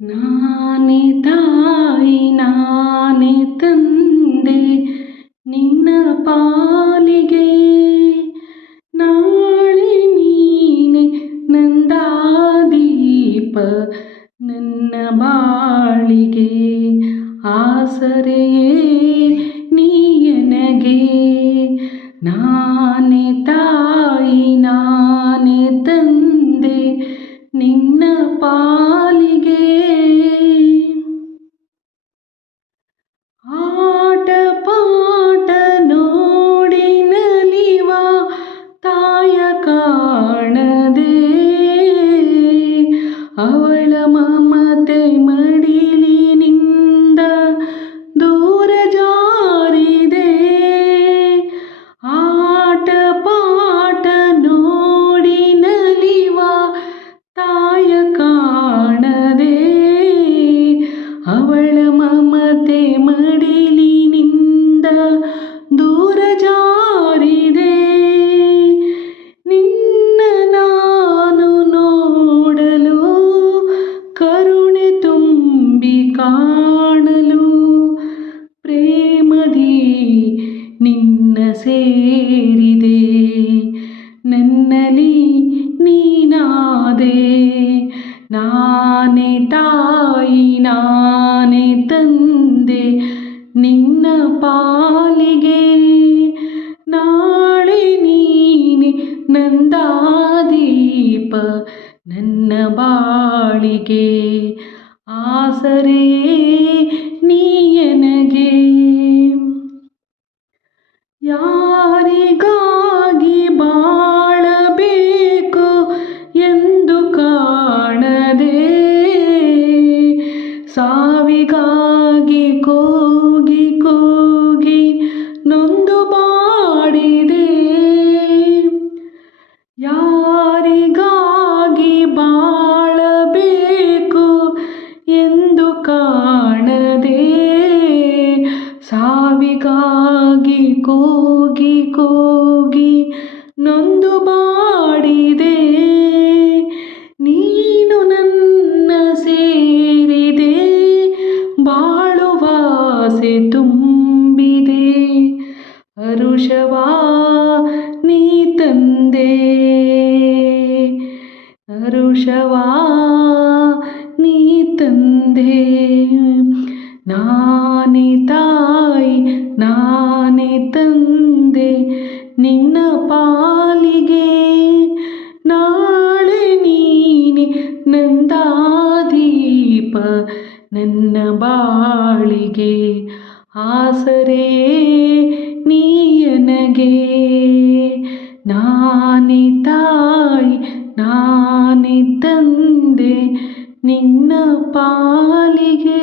ನಾನೇ ತಾಯಿ, ನಾನೇ ತಂದೆ, ನಿನ್ನ ಪಾಲಿಗೆ. ನಾಳೆ ನೀನೆ ನಂದಾದೀಪ, ನನ್ನ ಬಾಳಿಗೆ. ಆಸರೆಯೇ ನೀಯನಗೆ ನಾನೇ ತಾಯಿ, ನಾನೇ ತಂದೆ, ನಿನ್ನ ಪಾಲಿಗೆ Oh, ಕರುಣೆ ತುಂಬಿ ಕಾಣಲು ಪ್ರೇಮದಿ ನಿನ್ನ ಸೇರಿದೆ. ನನ್ನಲಿ ನೀನಾದೆ, ನಾನೇ ತಾಯಿ, ನಾನೇ ತಂದೆ, ನಿನ್ನ ಪಾಲಿಗೆ ನಾಳೆ ನೀನೆ ನಂದಾದೀಪ. ನನ್ನ ಬಾಳಿಗೆ ಆಸರೆ ನೀಯನಗೆ ಯಾರಿಗಾಗಿ ಬಾಳಬೇಕು ಎಂದು ಕಾಣದೆ? ಸಾವಿಗಾಗಿ ಕೋಗಿ ಕೋಗಿ ನೊಂದು ಬಾಡಿದೆ ಯಾರಿಗಾಗಿ ಬಾಳಬೇಕು ಎಂದು ಕಾಣದೆ ಸಾವಿಗಾಗಿ ಕೂಗಿ ಕೂಗಿ ನೊಂದು ಬಾಡಿದೆ. ನೀನು ನನ್ನ ಸೇರಿದೆ ಬಾಳುವಾಸೆ ತುಂಬಿದೆ. ಹರುಷವಾ ಹರುಷವಾ ನೀ ತಂದೆ. ನಾನೇ ತಾಯಿ, ನಾನೇ ತಂದೆ. ನಿನ್ನ ಪಾಲಿಗೆ ನಾಳೆ ನೀನೆ ನಂದಾದೀಪ, ನನ್ನ ಬಾಳಿಗೆ ಆಸರೆ ನೀಯನಗೆ ನಾನೇ ತಾಯಿ ನಾನಿದ್ದಂದೆ ನಿನ್ನ ಪಾಲಿಗೆ.